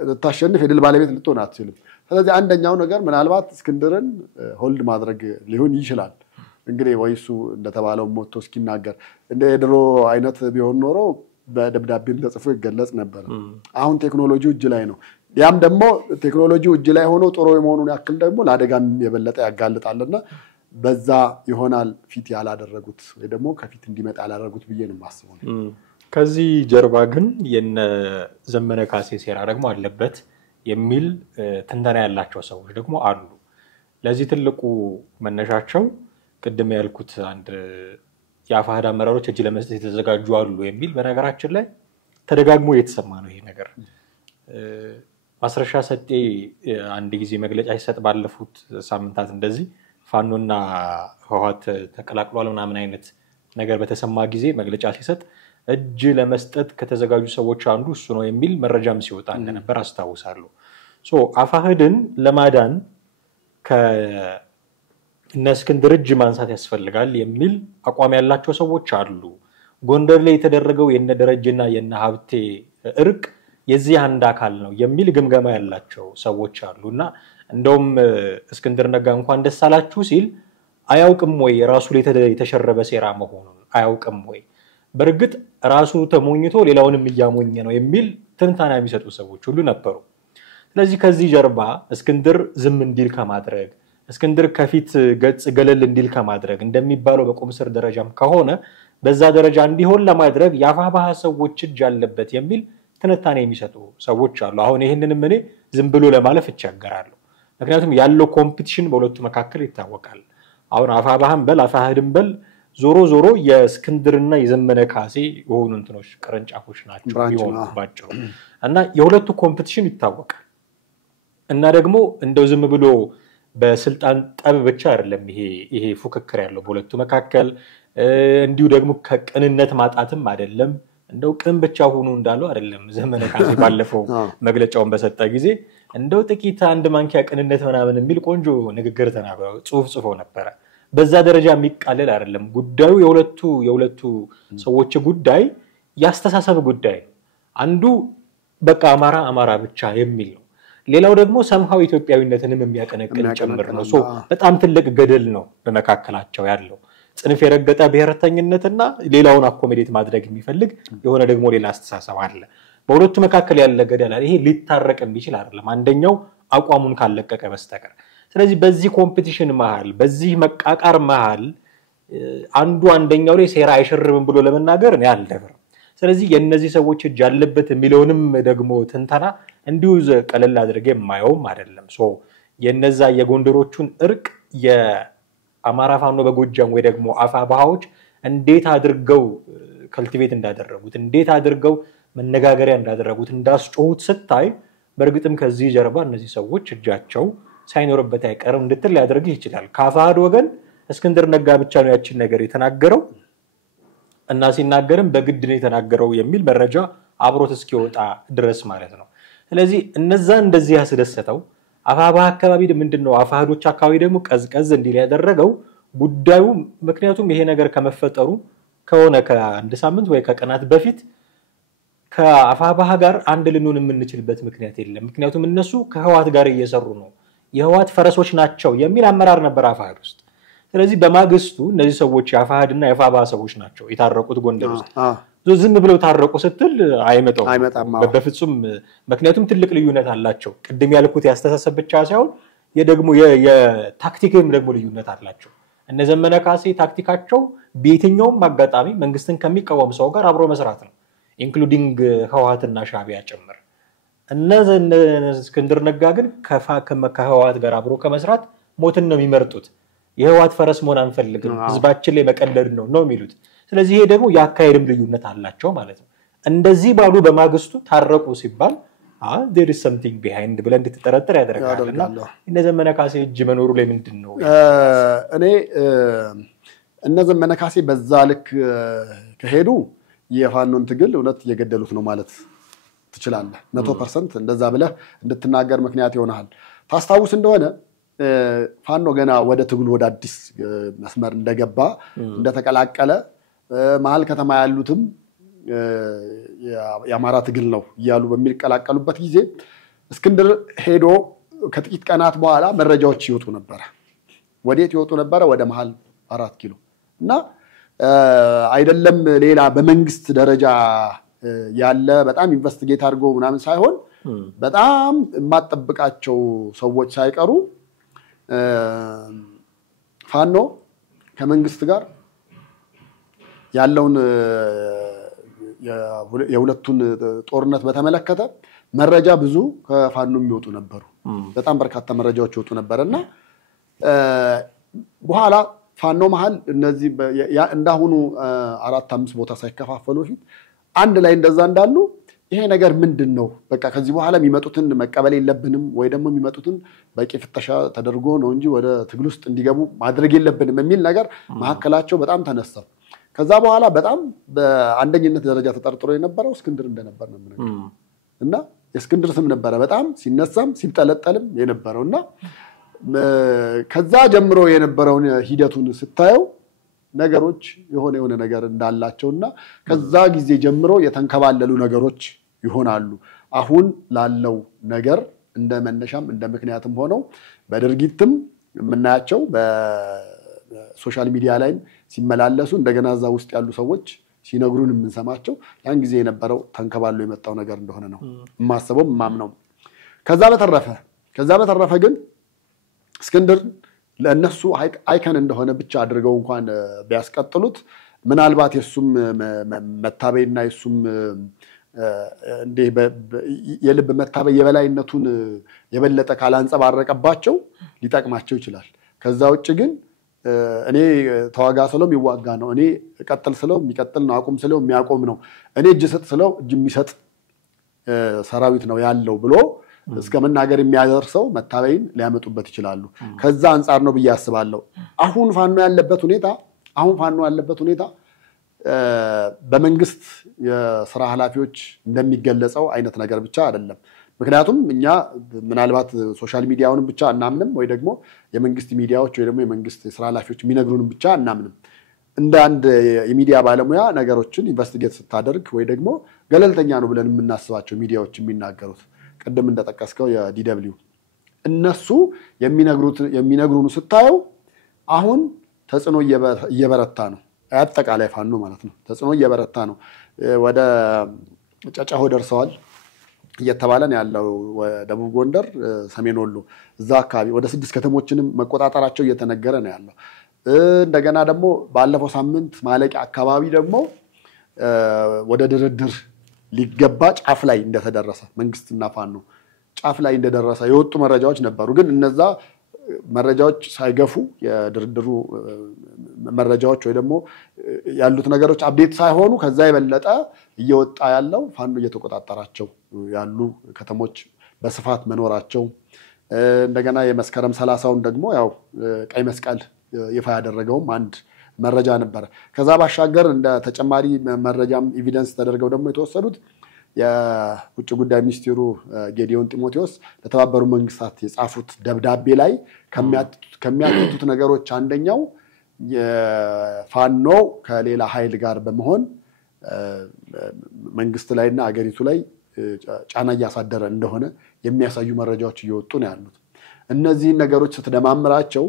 ልታሸንፍ የድል ባለቤት ልትሆን አትችልም ስለዚህ አንደኛው ነገር ምናልባት እስክንድርን ሆልድ ማድረግ ሊሆን ይችላል እንግዲህ ወይሱ እንደተባለው ሞቶ እስኪናገር እንደ ድሮ አይነት ቢሆን ኖሮ በደብዳቤም ተጽፎ ይገለጽ ነበር አሁን ቴክኖሎጂው እጅ ላይ ነው ያም ደግሞ ቴክኖሎጂው እጅ ላይ ሆኖ ጥሩ የመሆኑን ያክል ደግሞ ለአደጋም የበለጠ ያጋልጣልና በዛ ይሆናል ፊት ያላደረጉት ወይ ደግሞ ከፊት እንዲመጣ ያላደረጉት ብዬ ነው ማስበው ከዚህ ጀርባ ግን የነ ዘመነ ካሴ ሴራ ደግሞ አለበት የሚል ትንተና ያላቸው ሰዎች ደግሞ አሉ ለዚህ ትልቁ መነሻቸው ቅድም ያልኩት አንድ የአፋህድ አመራሮች እጅ ለመስጠት የተዘጋጁ አሉ የሚል በነገራችን ላይ ተደጋግሞ የተሰማ ነው ይሄ ነገር ማስረሻ ሰጤ አንድ ጊዜ መግለጫ ሲሰጥ ባለፉት ሳምንታት እንደዚህ ፋኖና ህዋት ተቀላቅሏል ምናምን አይነት ነገር በተሰማ ጊዜ መግለጫ ሲሰጥ እጅ ለመስጠት ከተዘጋጁ ሰዎች አንዱ እሱ ነው የሚል መረጃም ሲወጣ እንደነበር አስታውሳለሁ አፋህድን ለማዳን ከእስክንድር እጅ ማንሳት ያስፈልጋል የሚል አቋም ያላቸው ሰዎች አሉ ጎንደር ላይ የተደረገው የነ ደረጀና የነ ሀብቴ እርቅ የዚህ አንድ አካል ነው የሚል ግምገማ ያላቸው ሰዎች አሉና እንደውም እስክንድር ነጋ እንኳን ደሳላችሁ ሲል አያውቅም ወይ ራሱ ላይ የተሸረበ ሴራ መሆኑን አያውቅም ወይ በርግጥ ራሱ ተሞኝቶ ሌላውንም ያሞኘ ነው የሚል ትንታና የሚሰጡ ሰዎች ሁሉ ነበሩ ስለዚህ ከዚህ ጀርባ እስክንድር ዝም እንዲል ከማድረግ እስክንድር ከፊት ገጽ ገለል እንዲል ከማድረግ እንደሚባለው በቁም ስር ደረጃም ከሆነ በዛ ደረጃ እንዲሆን ለማድረግ የአፋብኃ ሰዎች እጅ አለበት የሚል ትንታኔ የሚሰጡ ሰዎች አሉ። አሁን ይሄንንም እኔ ዝም ብሎ ለማለፍ እቸገራለሁ። ምክንያቱም ያለው ኮምፒቲሽን በሁለቱ መካከል ይታወቃል። አሁን አፋብኃም በል አፋሕድም በል ዞሮ የእስክንድርና የዘመነ ካሴ የሆኑ እንትኖች ቅርንጫፎች ናቸው ይሆኑባቸው እና የሁለቱ ኮምፒቲሽን ይታወቃል። እና ደግሞ እንደው ዝም ብሎ በስልጣን ጠብ ብቻ አይደለም ይሄ ፉክክር ያለው በሁለቱ መካከል እንዲሁ ደግሞ ከቅንነት ማጣትም አይደለም። እንደው ቅን ብቻ ሆኖ እንዳለው አይደለም። ዘመነ ካሴ ባለፈው መግለጫውን በሰጠ ጊዜ እንደው ጥቂት አንድ ማንኪያ ቅንነት ምናምን የሚል ቆንጆ ንግግር ተናግረው ጽፎ ነበር። በዛ ደረጃ የሚቃለል አይደለም ጉዳዩ። የሁለቱ ሰዎች ጉዳይ ያስተሳሰብ ጉዳይ ነው። አንዱ በቃ አማራ ብቻ የሚል ነው። ሌላው ደግሞ ሰምሃው ኢትዮጵያዊነትንም የሚያቀነቅን ጭምር ነው። በጣም ትልቅ ገደል ነው በመካከላቸው ያለው። ጽንፍ የረገጠ ብሔርተኝነትና ሌላውን አኮሞዴት ማድረግ የሚፈልግ የሆነ ደግሞ ሌላ አስተሳሰብ አለ። በሁለቱ መካከል ያለ ገደል ይሄ ሊታረቅ የሚችል አይደለም አንደኛው አቋሙን ካለቀቀ በስተቀር። ስለዚህ በዚህ ኮምፒቲሽን መሃል በዚህ መቃቃር መሃል አንዱ አንደኛው ላይ ሴራ አይሸርብም ብሎ ለመናገር ነው ያልደፈረ። ስለዚህ የነዚህ ሰዎች እጅ አለበት የሚለውንም ደግሞ ትንተና እንዲሁ ቀለል አድርጌ የማየውም አይደለም። የነዛ የጎንደሮቹን እርቅ የአማራ ፋኖ በጎጃም ወይ ደግሞ አፋብኃዎች እንዴት አድርገው ከልቲቬት እንዳደረጉት እንዴት አድርገው መነጋገሪያ እንዳደረጉት እንዳስጮሁት ስታይ በርግጥም ከዚህ ጀርባ እነዚህ ሰዎች እጃቸው ሳይኖርበት አይቀርም እንድትል ሊያደርግ ይችላል። ከአፋሕድ ወገን እስክንድር ነጋ ብቻ ነው ያችን ነገር የተናገረው እና ሲናገርም በግድ ነው የተናገረው የሚል መረጃ አብሮት እስኪወጣ ድረስ ማለት ነው። ስለዚህ እነዛ እንደዚህ ያስደሰተው አፋብኃ አካባቢ ምንድነው አፋሕዶች አካባቢ ደግሞ ቀዝቀዝ እንዲል ያደረገው ጉዳዩ ምክንያቱም ይሄ ነገር ከመፈጠሩ ከሆነ ከአንድ ሳምንት ወይ ከቀናት በፊት ከአፋብኃ ጋር አንድ ልንሆን የምንችልበት ምክንያት የለም። ምክንያቱም እነሱ ከህዋት ጋር እየሰሩ ነው የህዋት ፈረሶች ናቸው የሚል አመራር ነበር አፋሕድ ውስጥ። ስለዚህ በማግስቱ እነዚህ ሰዎች የአፋሕድና የአፋብኃ ሰዎች ናቸው የታረቁት ጎንደር ውስጥ። ዝም ብለው ታረቁ ስትል አይመጣም በፍጹም። ምክንያቱም ትልቅ ልዩነት አላቸው። ቅድም ያልኩት ያስተሳሰብ ብቻ ሳይሆን የደግሞ የታክቲክም ደግሞ ልዩነት አላቸው። እነ ዘመነ ካሴ ታክቲካቸው በየትኛውም አጋጣሚ መንግስትን ከሚቃወም ሰው ጋር አብሮ መስራት ነው ኢንክሉዲንግ ህዋትና ሻዕቢያ ጭምር። እነ እስክንድር ነጋ ግን ከህዋት ጋር አብሮ ከመስራት ሞትን ነው የሚመርጡት። የህዋት ፈረስ መሆን አንፈልግም ህዝባችን ላይ መቀለድ ነው የሚሉት። ስለዚህ ይሄ ደግሞ ያካሄድም ልዩነት አላቸው ማለት ነው። እንደዚህ ባሉ በማግስቱ ታረቁ ሲባል there is something behind ብለን እንድትጠረጥር ያደርጋልና እነ ዘመነ ካሴ እጅ መኖሩ ላይ ምንድነው? እኔ እነ ዘመነ ካሴ በዛ ልክ ከሄዱ የፋኖን ትግል እውነት እየገደሉት ነው ማለት ትችላለህ። 100% እንደዛ ብለህ እንድትናገር ምክንያት ይሆናል። ታስታውስ እንደሆነ ፋኖ ገና ወደ ትግሉ ወደ አዲስ መስመር እንደገባ እንደተቀላቀለ መሃል ከተማ ያሉትም የአማራ ትግል ነው እያሉ በሚቀላቀሉበት ጊዜ እስክንድር ሄዶ ከጥቂት ቀናት በኋላ መረጃዎች ይወጡ ነበር። ወዴት ይወጡ ነበር? ወደ መሃል 4 ኪሎ እና አይደለም ሌላ በመንግስት ደረጃ ያለ በጣም ኢንቨስቲጌት አድርጎ ምናምን ሳይሆን በጣም የማጠብቃቸው ሰዎች ሳይቀሩ ፋኖ ከመንግስት ጋር ያለውን የሁለቱን ጦርነት በተመለከተ መረጃ ብዙ ከፋኖ የሚወጡ ነበሩ። በጣም በርካታ መረጃዎች ይወጡ ነበርና በኋላ ፋኖ መሃል እነዚህ እንዳሁኑ 4-5 ቦታ ሳይከፋፈሉ ፊት አንድ ላይ እንደዛ እንዳሉ ይሄ ነገር ምንድነው? በቃ ከዚህ በኋላ የሚመጡትን መቀበል የለብንም ወይ ደግሞ የሚመጡትን በቂ ፍተሻ ተደርጎ ነው እንጂ ወደ ትግል ውስጥ እንዲገቡ ማድረግ የለብንም የሚል ነገር መሐከላቸው በጣም ተነሳ። ከዛ በኋላ በጣም በአንደኝነት ደረጃ ተጠርጥሮ የነበረው እስክንድር እንደነበር ነው ማለት እና እስክንድር ስም ነበረ በጣም ሲነሳም ሲጠለጠልም የነበረውና ከዛ ጀምሮ የነበረውን ሂደቱን ስታየው ነገሮች የሆነ ነገር እንዳላቸውና ከዛ ጊዜ ጀምሮ የተንከባለሉ ነገሮች ይሆናሉ። አሁን ላለው ነገር እንደ መነሻም እንደ ምክንያትም ሆነው በድርጊትም የምናያቸው በሶሻል ሚዲያ ላይ ሲመላለሱ እንደገና እዛ ውስጥ ያሉ ሰዎች ሲነግሩን የምንሰማቸው ያን ጊዜ የነበረው ተንከባሎ የመጣው ነገር እንደሆነ ነው ማሰበው ማምነው። ከዛ በተረፈ ግን እስክንድር ለነሱ አይከን እንደሆነ ብቻ አድርገው እንኳን ቢያስቀጥሉት ምናልባት የሱም መታበይና የሱም እንደ የልብ መታበይ የበላይነቱን የበለጠ ካላንጸባረቀባቸው ሊጠቅማቸው ይችላል ከዛ ውጭ ግን እኔ ተዋጋ ስለው የሚዋጋ ነው እኔ ቀጥል ስለው የሚቀጥል ነው አቁም ስለው የሚያቆም ነው እኔ እጅ ሰጥ ስለው እጅ የሚሰጥ ሰራዊት ነው ያለው ብሎ እስከ መናገር የሚያደርሰው መታበይን ሊያመጡበት ይችላሉ ከዛ አንፃር ነው በያስባለው አሁን ፋኖ ያለበት ሁኔታ በመንግስት የሥራ ኃላፊዎች እንደሚገለጸው አይነት ነገር ብቻ አይደለም ምክንያቱም እኛ ምናልባት ሶሻል ሚዲያውን ብቻ እናምንም ወይ ደግሞ የመንግስት ሚዲያዎች ወይ ደግሞ የመንግስት የሥራ ኃላፊዎች የሚነግሩን ብቻ እናምንም እንደ አንድ የሚዲያ ባለሙያ ነገሮችን ኢንቨስቲጌት ስታደርግ ወይ ደግሞ ገለልተኛ ነው ብለን የምናስባቸው ሚዲያዎች የሚናገሩት ቀደም እንደተጠቀስከው የዲደብሊው እነሱ የሚነግሩን ስታየው አሁን ተጽዕኖ እየበረታ ነው አጠቃላይ ፋኖ ማለት ነው ተጽዕኖ እየበረታ ነው ወደ ጫጫሆ ደርሰዋል እየተባለን ያለው ደቡብ ጎንደር ሰሜን ወሎ እዛ አካባቢ ወደ 6 ከተሞችንም መቆጣጠራቸው እየተነገረ ነው ያለው እንደገና ደግሞ ባለፈው ሳምንት ማለቂያ አካባቢ ደግሞ ወደ ድርድር ሊገባ ጫፍ ላይ እንደተደረሰ መንግስትና ፋኖ ጫፍ ላይ እንደደረሰ የወጡ መረጃዎች ነበሩ ግን እነዛ መረጃዎች ሳይገፉ የድርድሩ መረጃዎች ወይ ደግሞ ያሉት ነገሮች አፕዴት ሳይሆኑ ከዛ የበለጠ እየወጣ ያለው ፋኖ እየተቆጣጠራቸው ያሉ ከተሞች በስፋት መኖራቸው እንደገና የመስከረም 30ውን ደግሞ ያው ቀይ መስቀል ይፋ ያደረገውም አንድ መረጃ ነበር ከዛ ባሻገር እንደ ተጨማሪ መረጃም ኤቪደንስ ተደርገው ደግሞ የተወሰዱት የውጭ ጉዳይ ሚኒስትሩ ጌዲዮን ጢሞቴዎስ ለተባበሩ መንግስታት የጻፉት ደብዳቤ ላይ ከሚያትቱት ነገሮች አንደኛው የፋኖ ከሌላ ኃይል ጋር በመሆን መንግስት ላይና አገሪቱ ላይ ጫና ያሳደረ እንደሆነ የሚያሳዩ መረጃዎች እየወጡ ነው ያሉት እነዚህ ነገሮች ስትደማምራቸው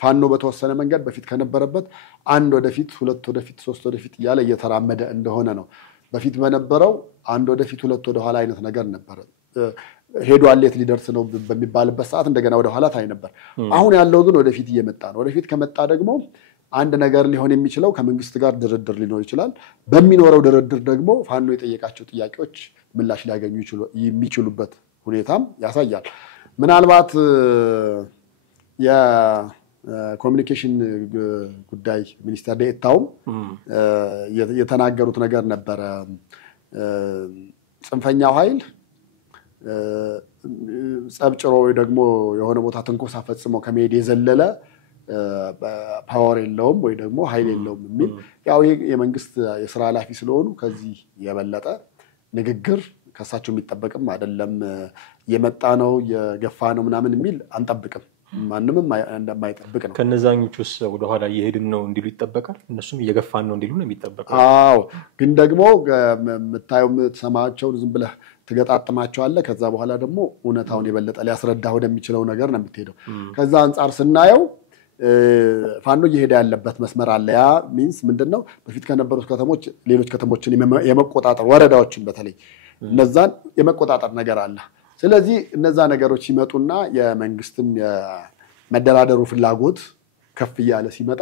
ፋኖ በተወሰነ መንገድ በፊት ከነበረበት አንድ ወደፊት ሁለት ወደፊት ሶስት ወደፊት ያለ እየተራመደ እንደሆነ ነው በፊት በነበረው አንድ ወደፊት ሁለት ወደ ኋላ አይነት ነገር ነበር ሄዷል የት ሊደርስ ነው በሚባልበት ሰዓት እንደገና ወደ ኋላ ታይ ነበር አሁን ያለው ግን ወደፊት እየመጣ ነው ወደፊት ከመጣ ደግሞ አንድ ነገር ሊሆን የሚችለው ከመንግስት ጋር ድርድር ሊኖር ይችላል በሚኖረው ድርድር ደግሞ ፋኖ የጠየቃቸው ጥያቄዎች ምላሽ ሊያገኙ የሚችሉበት ሁኔታም ያሳያል ምናልባት የኮሙኒኬሽን ጉዳይ ሚኒስተር ዴኤታው የተናገሩት ነገር ነበር ጽንፈኛው ኃይል ጸብጭሮ ደግሞ የሆነ ቦታ ተንኮሳ ፈጽሞ ከመሄድ የዘለለ ፓወር የለውም ወይ ደግሞ ኃይል የለውም የሚል ያው የመንግስት የሥራ ኃላፊ ስለሆኑ ከዚህ የበለጠ ንግግር ከሳቸው የሚጠበቅም አይደለም የመጣ ነው የገፋ ነው ምናምን የሚል አንጠብቅም ማንንም እንደማይጠብቅ ነው ከነዛኞቹስ ወደ ኋላ እየሄድን ነው እንዲሉ ይጠበቃል እነሱም እየገፋን ነው እንዲሉ ነው የሚጠበቀው አዎ ግን ደግሞ መታየው ተሰማቸው ዝም ብለህ ትገጣጥማቸዋለህ ከዛ በኋላ ደግሞ እውነታውን የበለጠ ሊያስረዳ ወደሚችለው ነገር ነው የምትሄደው ከዛ አንፃር ስናየው ፋኖ እየሄደ ያለበት መስመር አለ ያ ሚንስ ምንድነው በፊት ከነበሩት ከተሞች ሌሎች ከተሞችን የመቆጣጠር ወረዳዎችን በተለይ እነዛን የመቆጣጠር ነገር አለ ስለዚህ እነዛ ነገሮች ሲመጡና የመንግስትም የመደራደሩ ፍላጎት ከፍ ያለ ሲመጣ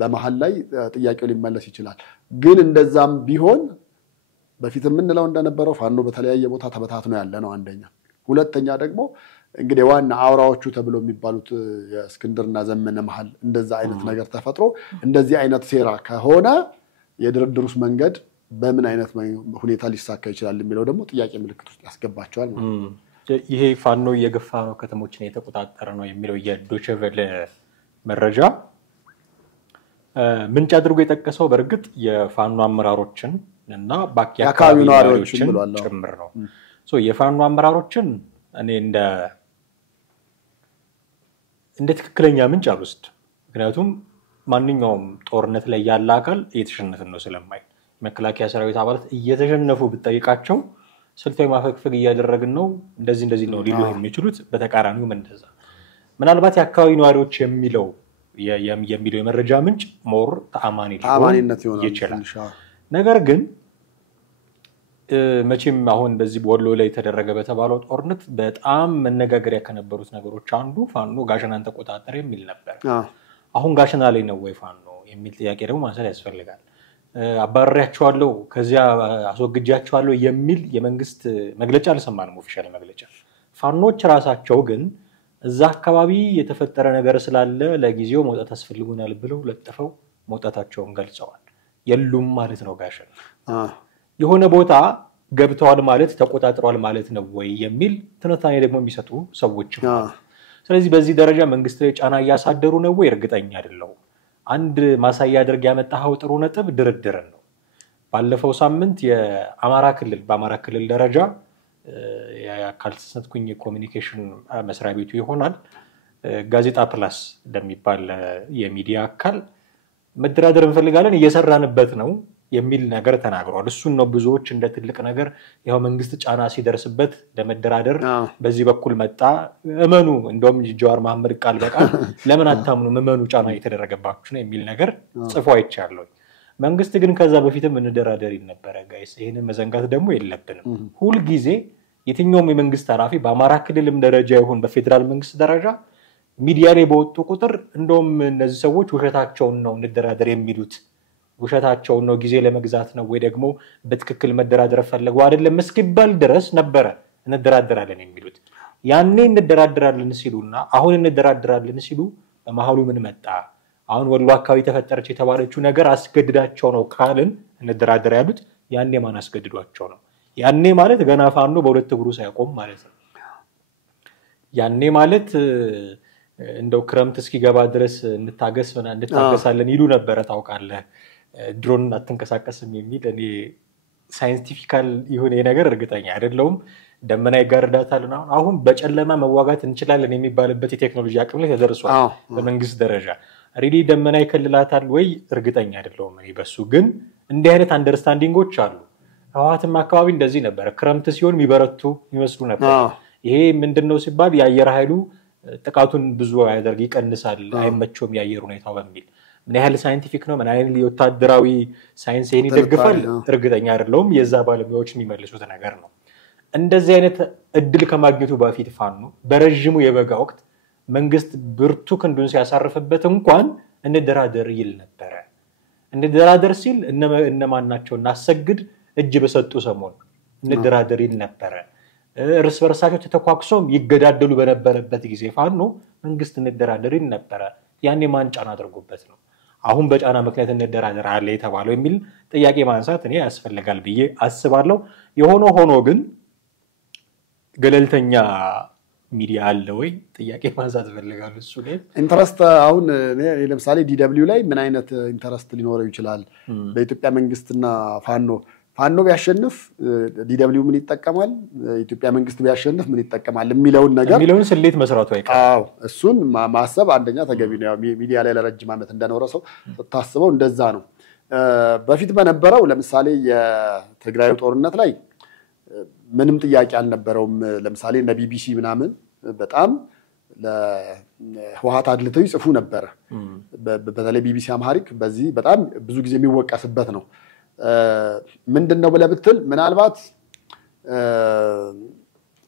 በመሃል ላይ ጥያቄው ሊመለስ ይችላል ግን እንደዛም ቢሆን በፊት ምንለው እንደነበረው ፋኖ በተለያየ ቦታ ተበታትኖ ያለ ነው አንደኛ ሁለተኛ ደግሞ እንግዲህ ዋና አውራዎቹ ተብሎ የሚባሉት የእስክንድርና ዘመነ መሃል እንደዛ አይነት ነገር ተፈጥሮ እንደዚህ አይነት ሴራ ከሆነ የድርድሩስ መንገድ በምን አይነት ሁኔታ ሊሳካ ይችላል የሚለው ደግሞ ጥያቄ ምልክት ውስጥ ያስገባቸዋል ማለት ነው ይሄ ፋኖ የገፋ ነው ከተሞችን የተቆጣጠረ ነው የሚለው የዶቸቨለ መረጃ ምንጭ አድርጎ የጠቀሰው በርግጥ የፋኖ አመራሮችን እና የአካባቢ ነዋሪዎችን ጭምር ነው የፋኖ አመራሮችን እኔ እንደ ትክክለኛ ምንጭ አልወስድ ምክንያቱም ማንኛውም ጦርነት ላይ ያለ አካል እየተሸነፈ ነው ስለማይ መከላከያ ሰራዊት አባላት እየተሸነፉ ብትጠይቃቸው ስልታዊ ማፈግፈግ እያደረግን ነው እንደዚህ ነው ሊሉ የሚችሉት በተቃራኒው እንደዛ ምናልባት የአካባቢ ነዋሪዎች የሚለው የመረጃ ምንጭ ሞር ተአማኒነት ይችላል ነገር ግን መቼም አሁን በዚህ ወሎ ላይ ተደረገ በተባለው ጦርነት በጣም መነጋገሪያ ከነበሩት ነገሮች አንዱ ፋኖ ጋሸናን ተቆጣጠረ የሚል ነበር አሁን ጋሸና ላይ ነው ወይ ፋኖ የሚል ጥያቄ ደግሞ ማንሳት ያስፈልጋል። አባረሪያቸዋለሁ ከዚያ አስወግጃቸዋለሁ የሚል የመንግስት መግለጫ አልሰማንም፣ ኦፊሻል መግለጫ። ፋኖች ራሳቸው ግን እዛ አካባቢ የተፈጠረ ነገር ስላለ ለጊዜው መውጣት አስፈልጉናል ብለው ለጥፈው መውጣታቸውን ገልጸዋል። የሉም ማለት ነው ጋሸና። የሆነ ቦታ ገብተዋል ማለት ተቆጣጥረዋል ማለት ነው ወይ የሚል ትንታኔ ደግሞ የሚሰጡ ሰዎች አሉ። ስለዚህ በዚህ ደረጃ መንግስት ላይ ጫና እያሳደሩ ነው ወይ እርግጠኛ አይደለሁም። አንድ ማሳያ አድርግ ያመጣው ጥሩ ነጥብ ድርድር ነው። ባለፈው ሳምንት በአማራ ክልል ደረጃ ካልተሰነትኩኝ ኮሚኒኬሽን መስሪያ ቤቱ ይሆናል ጋዜጣ ፕላስ እንደሚባል የሚዲያ አካል መደራደር እንፈልጋለን እየሰራንበት ነው የሚል ነገር ተናግሯል። እሱን ነው ብዙዎች እንደ ትልቅ ነገር ያው መንግስት ጫና ሲደርስበት ለመደራደር በዚህ በኩል መጣ እመኑ እንደውም ጀዋር መሐመድ ቃል በቃል ለምን አታምኑ እመኑ ጫና እየተደረገባችሁ ነው የሚል ነገር ጽፎ አይቻለሁ። መንግስት ግን ከዛ በፊትም እንደራደር ነበር ጋይስ። ይሄንን መዘንጋት ደግሞ የለብንም። ሁሉ ጊዜ የትኛውም የመንግስት ኃላፊ በአማራ ክልልም ደረጃ ይሁን በፌደራል መንግስት ደረጃ ሚዲያ ላይ በወጡ ቁጥር እንደውም እነዚህ ሰዎች ውሸታቸውን ነው እንደራደር የሚሉት ውሸታቸውን ነው ጊዜ ለመግዛት ነው ወይ ደግሞ በትክክል መደራደር ፈልገው አይደለም እስኪባል ድረስ ነበር እንደራደራለን የሚሉት። ያኔ እንደራደራለን ሲሉና አሁን እንደራደራለን ሲሉ በመሐሉ ምን መጣ? አሁን ወሎ አካባቢ ተፈጠረች የተባለችው ነገር አስገድዳቸው ነው ካልን እንደራደር ያሉት ያኔ ማን አስገድዷቸው ነው? ያኔ ማለት ገና ፋኖ በሁለት እግሩ ሳይቆም ማለት ነው። ያኔ ማለት እንደው ክረምት እስኪገባ ድረስ እንታገሳለን ይሉ ነበር ታውቃለህ። ድሮን አትንቀሳቀስም የሚል እኔ ሳይንቲፊካል ይሁን ነገር እርግጠኛ አይደለሁም። ደመና ይጋርዳታልና አሁን በጨለማ መዋጋት እንችላለን የሚባልበት የቴክኖሎጂ አቅም ላይ ተደርሷል በመንግስት ደረጃ። ሪሊ ደመና ይከልላታል ወይ እርግጠኛ አይደለሁም እኔ በሱ። ግን እንዲህ አይነት አንደርስታንዲንጎች አሉ። ህወሓትም አካባቢ እንደዚህ ነበር። ክረምት ሲሆን የሚበረቱ ይመስሉ ነበር። ይሄ ምንድነው ሲባል የአየር ኃይሉ ጥቃቱን ብዙ ያደርግ ይቀንሳል አይመቸውም የአየር ሁኔታው በሚል ምን ያህል ሳይንቲፊክ ነው ምን ያህል ወታደራዊ ሳይንስ ይሄን ይደግፋል እርግጠኛ አይደለሁም። የዛ ባለሙያዎች የሚመልሱት ነገር ነው። እንደዚህ አይነት እድል ከማግኘቱ በፊት ፋኖ በረጅሙ የበጋ ወቅት መንግስት ብርቱ ክንዱን ሲያሳርፍበት እንኳን እንደራደር ይል ነበር። እንደራደር ሲል እነማን ናቸው? እናሰግድ እጅ በሰጡ ሰሞን እንደራደር ይል ነበር። እርስ በርሳቸው ተተኳክሶም ይገዳደሉ በነበረበት ጊዜ ፋኖ መንግስት እንደራደር ይል ነበር። ያኔ ማን ጫና አድርጎበት ነው አሁን በጫና ምክንያት እንደራደር አለ የተባለው የሚል ጥያቄ ማንሳት እኔ ያስፈልጋል ብዬ አስባለሁ። የሆነ ሆኖ ግን ገለልተኛ ሚዲያ አለ ወይ ጥያቄ ማንሳት ፈልጋለሁ። እሱ ላይ ኢንተረስት አሁን ለምሳሌ ዲደብሊው ላይ ምን አይነት ኢንተረስት ሊኖረው ይችላል? በኢትዮጵያ መንግስትና ፋኖ ቢያሸንፍ ዲደብሊው ምን ይጠቀማል? ኢትዮጵያ መንግስት ቢያሸንፍ ምን ይጠቀማል የሚለውን ስሌት መስራቱ አይቀርም። አዎ እሱን ማሰብ አንደኛ ተገቢ ነው። ሚዲያ ላይ ለረጅም ዓመት እንደኖረ ሰው ታስበው እንደዛ ነው። በፊት በነበረው ለምሳሌ የትግራይ ጦርነት ላይ ምንም ጥያቄ አልነበረውም። ለምሳሌ እነ ቢቢሲ ምናምን በጣም ለህወሓት አድልተው ይጽፉ ነበር። በተለይ ቢቢሲ አምሃሪክ በዚህ በጣም ብዙ ጊዜ የሚወቀስበት ነው። ምንድነው ብለህ ብትል ምናልባት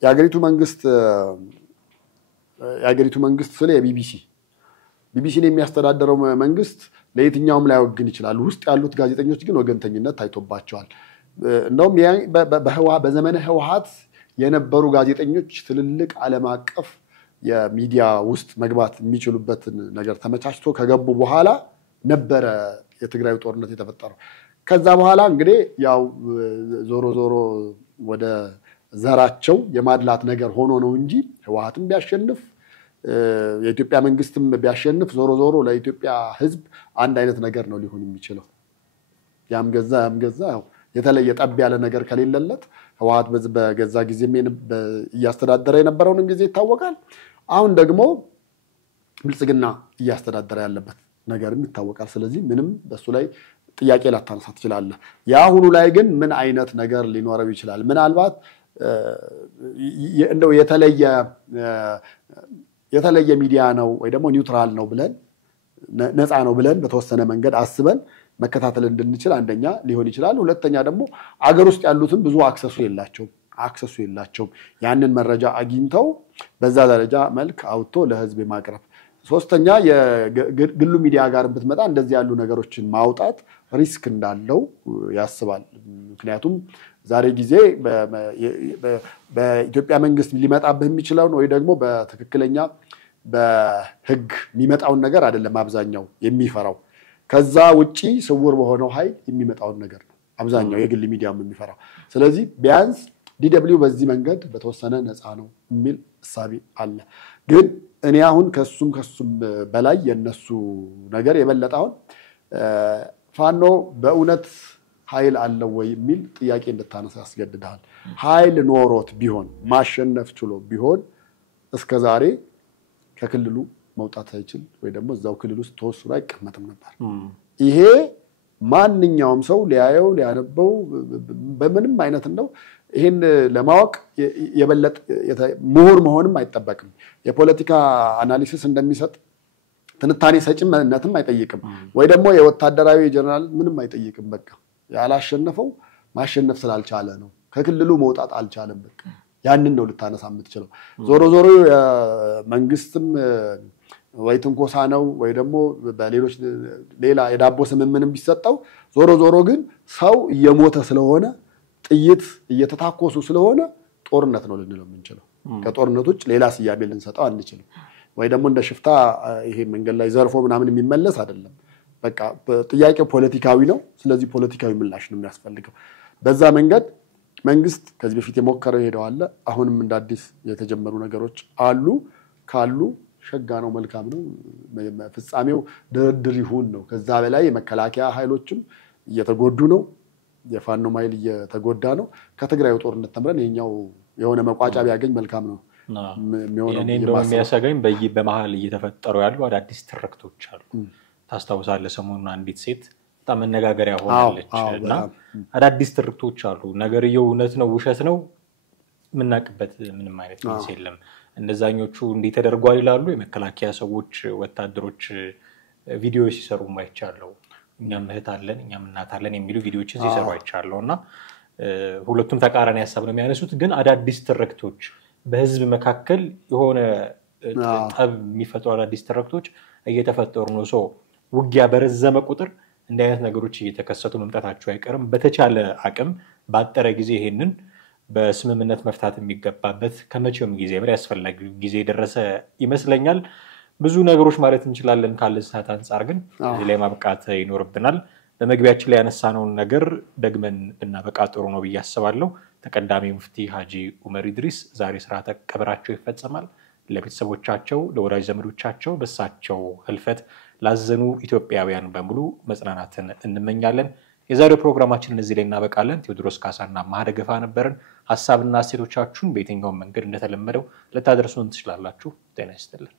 የሀገሪቱ መንግስት ስለ ቢቢሲን የሚያስተዳድረው መንግስት ለየትኛውም ላይ ወግን ይችላል። ውስጥ ያሉት ጋዜጠኞች ግን ወገንተኝነት ታይቶባቸዋል። እንደውም በዘመነ ህወሓት የነበሩ ጋዜጠኞች ትልልቅ ዓለም አቀፍ የሚዲያ ውስጥ መግባት የሚችሉበትን ነገር ተመቻችቶ ከገቡ በኋላ ነበረ የትግራይ ጦርነት የተፈጠረው። ከዛ በኋላ እንግዲህ ያው ዞሮ ወደ ዘራቸው የማድላት ነገር ሆኖ ነው እንጂ ህወሓትም ቢያሸንፍ የኢትዮጵያ መንግስትም ቢያሸንፍ ዞሮ ለኢትዮጵያ ህዝብ አንድ አይነት ነገር ነው ሊሆን የሚችለው። ያም ገዛ የተለየ ጠብ ያለ ነገር ከሌለለት ህወሓት በገዛ ጊዜ እያስተዳደረ የነበረውንም ጊዜ ይታወቃል። አሁን ደግሞ ብልጽግና እያስተዳደረ ያለበት ነገርም ይታወቃል። ስለዚህ ምንም በሱ ላይ ጥያቄ ላታነሳ ትችላለህ። ያሁኑ ላይ ግን ምን አይነት ነገር ሊኖረው ይችላል? ምናልባት እንደው የተለየ ሚዲያ ነው ወይ ደግሞ ኒውትራል ነው ብለን ነፃ ነው ብለን በተወሰነ መንገድ አስበን መከታተል እንድንችል አንደኛ ሊሆን ይችላል። ሁለተኛ ደግሞ አገር ውስጥ ያሉትን ብዙ አክሰሱ የላቸውም። ያንን መረጃ አግኝተው በዛ ደረጃ መልክ አውጥቶ ለህዝብ ማቅረብ ሶስተኛ የግሉ ሚዲያ ጋር ብትመጣ እንደዚህ ያሉ ነገሮችን ማውጣት ሪስክ እንዳለው ያስባል። ምክንያቱም ዛሬ ጊዜ በኢትዮጵያ መንግስት ሊመጣብህ የሚችለው ወይ ደግሞ በትክክለኛ በህግ የሚመጣውን ነገር አይደለም አብዛኛው የሚፈራው ከዛ ውጪ ስውር በሆነው ኃይል የሚመጣውን ነገር ነው አብዛኛው የግል ሚዲያም የሚፈራው። ስለዚህ ቢያንስ ዲደብሊው በዚህ መንገድ በተወሰነ ነፃ ነው የሚል እሳቤ አለ። ግን እኔ አሁን ከሱም በላይ የነሱ ነገር የበለጠውን ፋኖ በእውነት ኃይል አለው ወይ የሚል ጥያቄ እንድታነሳ ያስገድዳል። ኃይል ኖሮት ቢሆን ማሸነፍ ችሎ ቢሆን እስከዛሬ ከክልሉ መውጣት አይችል ወይ ደግሞ እዛው ክልል ውስጥ ተወስኖ አይቀመጥም ነበር። ይሄ ማንኛውም ሰው ሊያየው ሊያነበው በምንም አይነት ነው ይሄን ለማወቅ የበለጠ ምሁር መሆንም አይጠበቅም። የፖለቲካ አናሊሲስ እንደሚሰጥ ትንታኔ ሰጭነትም አይጠይቅም ወይ ደግሞ የወታደራዊ ጀነራል ምንም አይጠይቅም። በቃ ያላሸነፈው ማሸነፍ ስላልቻለ ነው ከክልሉ መውጣት አልቻለም። በቃ ያንን ነው ልታነሳ የምትችለው። ዞሮ ዞሮ መንግስትም ወይ ትንኮሳ ነው ወይ ደግሞ በሌሎች ሌላ የዳቦ ስምምንም ቢሰጠው ዞሮ ዞሮ ግን ሰው እየሞተ ስለሆነ ጥይት እየተታኮሱ ስለሆነ ጦርነት ነው ልንለው የምንችለው። ከጦርነት ውጭ ሌላ ስያሜ ልንሰጠው አንችልም። ወይ ደግሞ እንደ ሽፍታ ይሄ መንገድ ላይ ዘርፎ ምናምን የሚመለስ አይደለም። በቃ ጥያቄው ፖለቲካዊ ነው። ስለዚህ ፖለቲካዊ ምላሽ ነው የሚያስፈልገው። በዛ መንገድ መንግስት ከዚህ በፊት የሞከረው ሄደዋል። አሁንም እንደ አዲስ የተጀመሩ ነገሮች አሉ ካሉ ሸጋ ነው መልካም ነው። ፍጻሜው ድርድር ይሁን ነው። ከዛ በላይ የመከላከያ ኃይሎችም እየተጎዱ ነው። የፋኖ ኃይል እየተጎዳ ነው። ከትግራይ ጦርነት ተምረን የኛው የሆነ መቋጫ ቢያገኝ መልካም ነው የሚሆነው። እኔ እንደውም የሚያሰጋኝ በመሃል እየተፈጠሩ ያሉ አዳዲስ ትርክቶች አሉ። ታስታውሳለህ ሰሞኑን አንዲት ሴት በጣም መነጋገሪያ ሆናለች እና አዳዲስ ትርክቶች አሉ። ነገርየው እውነት ነው ውሸት ነው የምናውቅበት ምንም አይነት መልስ የለም። እነዛኞቹ እንዲህ ተደርጓል ይላሉ። የመከላከያ ሰዎች ወታደሮች ቪዲዮ ሲሰሩ ማይቻለው እኛም እህት አለን እኛም እናት አለን የሚሉ ቪዲዮዎችን ሲሰሩ አይቻለውና ሁለቱም ተቃራኒ ሐሳብ ነው የሚያነሱት። ግን አዳዲስ ትርክቶች በህዝብ መካከል የሆነ ጠብ የሚፈጥሩ አዳዲስ ትርክቶች እየተፈጠሩ ነው። ሰው ውጊያ በረዘመ ቁጥር እንዲህ አይነት ነገሮች እየተከሰቱ መምጣታቸው አይቀርም። በተቻለ አቅም ባጠረ ጊዜ ይሄንን በስምምነት መፍታት የሚገባበት ከመቼውም ጊዜ በላይ ያስፈልጋል ጊዜ ደረሰ ይመስለኛል። ብዙ ነገሮች ማለት እንችላለን ካለን ሰዓት አንፃር ግን እዚህ ላይ ማብቃት ይኖርብናል። በመግቢያችን ላይ ያነሳነውን ነገር ደግመን ብናበቃ ጥሩ ነው ብዬ አስባለሁ። ተቀዳሚ ሙፍቲ ሀጂ ዑመር ኢድሪስ ዛሬ ስርዓተ ቀብራቸው ይፈጸማል። ለቤተሰቦቻቸው ለወዳጅ ዘመዶቻቸው በሳቸው ህልፈት ላዘኑ ኢትዮጵያውያን በሙሉ መጽናናትን እንመኛለን። የዛሬው ፕሮግራማችንን እዚህ ላይ እናበቃለን። ቴዎድሮስ ካሳና ማህደገፋ ነበርን። ሐሳብና አስተያየቶቻችሁን በየትኛውም መንገድ እንደተለመደው ልታደርሱን ትችላላችሁ። ጤና ይስጥልን።